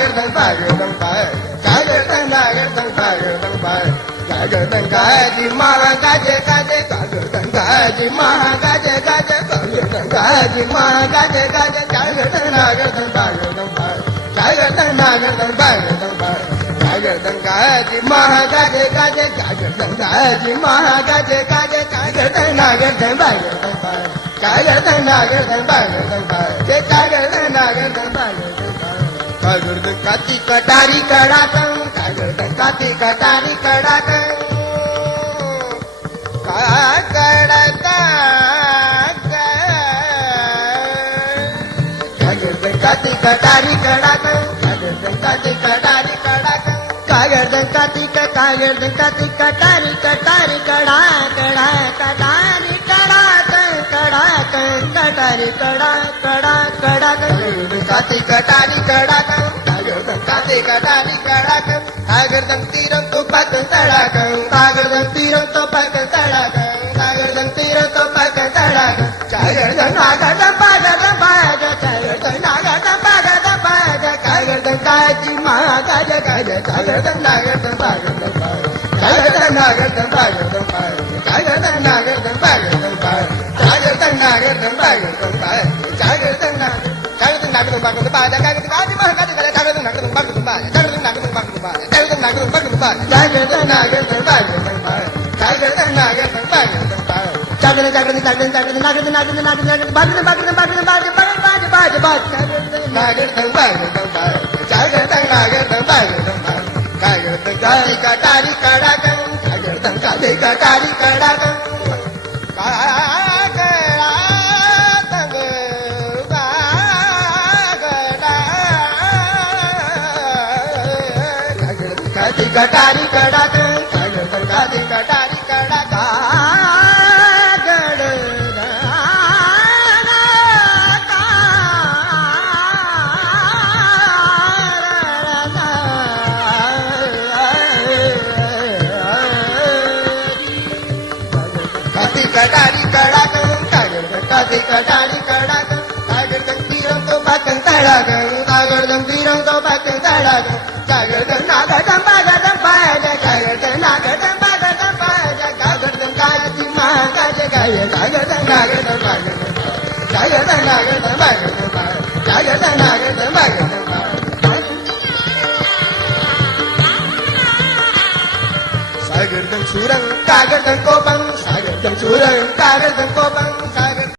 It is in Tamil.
நாகர்தன் பாகர்தன் பாய் காகர்தன் நாகர்தன் பாகர்தன் பாய் காகர்தன் காஜி மகா காஜே காஜே காகர்தன் காஜி மகா காஜே காஜே காகர்தன் காஜி மகா காஜே காஜே காகர்தன் நாகர்தன் பாகர்தன் பாய் காகர்தன் நாகர்தன் பாகர்தன் பாய் காகர்தன் காஜி மகா காஜே காஜே காகர்தன் காஜி மகா காஜே காஜே காகர்தன் நாகர்தன் பாகர்தன் பாய் காகர்தன் நாகர்தன் பாகர்தன் பாய் ஜே காகர்தன் நாகர்தன் பாகர்தன் कागर्दन काती कटारी कडाकं कागर्दन काती कटारी कडाकं कागर्दन काती कटारी कडाकं कागर्दन काती कटारी कडाकं कागर्दन काती कागर्दन काती कटारी कटारी कडा कडा कटारी कडाकं कडाकं कटारी कडा कडा कडाकं काती कटारी कडाकं कागर्दन काती कटारी कडाकं कागर्दन तीरं तो पाक तडाकं कागर्दन तीरं तो पाक तडाकं कागर्दन तीरं तो पाक तडाकं कागर्दन नागर्दन पागर्दन पाग कागर्दन नागर्दन पागर्दन पाग कागर्दन काजी महागाज गाज कागर्दन नागर्दन पागर्दन पाग कागर्दन नागर्दन पागर्दन पाग कागर्दन नागर्दन पागर्दन पाग कागर्दन नागर्दन पागर्दन पाग कागर्दन कागर्दन नागर्दन पागर्दन पाग कागर्दन काजी महागाज गाज कागर्दन नागर्दन पागर्दन पाग कागर्दन नागर्दन पागर्दन पाग कागर्दन नागर्दन पागर्दन पाग कागर्दन नागर्दन पागर्दन पाग कागर्दन नागर्दन पागर्दन पाग कागर्दन कागर्दन कागर्दन कागर्दन नागर्दन नागर्दन नागर्दन पागर्दन पागर्दन पागर्दन बाज बाज बाज बाज बाज कागर्दन नागर्दन पागर्दन पाग कागर्दन नागर्दन पागर्दन पाग कागर्दन काती कटारी कडाकं कागर्दन काती कटारी कडाकं काती कटारी कडाकं कागर्दन काती कटारी कडाकं काती कटारी कडाकं कागर्दन काती कटारी कडाकं कागर्दन तीरं तो पाकं तडाकं कागर्दन तीरं तो पाकं तडाकं कागर्दन नागर्दन पागर्दन पाग कागर्दन नागर्दन पागर्दन पाग कागर्दन काजी महागाज गाय कागर्दन नागर्दन पागर्दन पाग कागर्दन नागर्दन पागर्दन पाग कागर्दन नागर्दन पागर्दन पाग सागर्दन सुरं कागर्दन कोपं सागर्दन सुरं कागर्दन कोपं